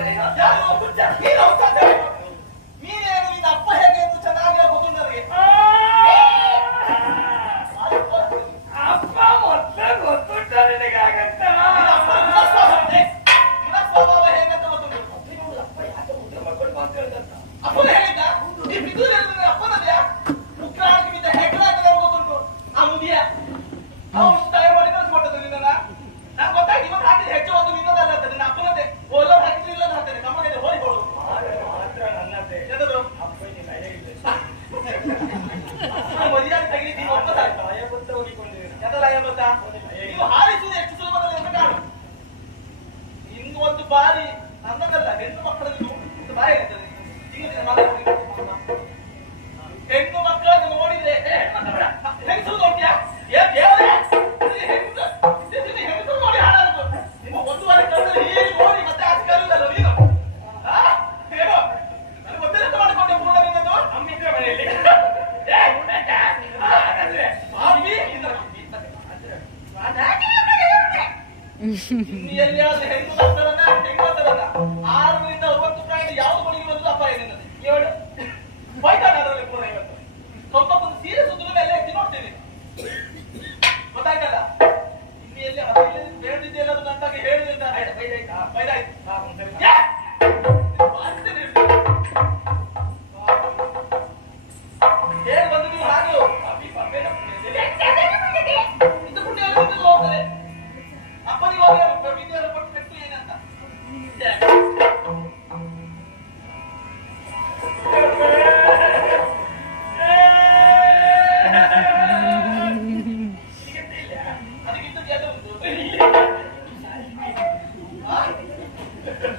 တယ်ဟုတ်လား ಹಾರಿಸುವುದು ತಾಯಿಯ 你你很搞笑。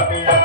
Let me out.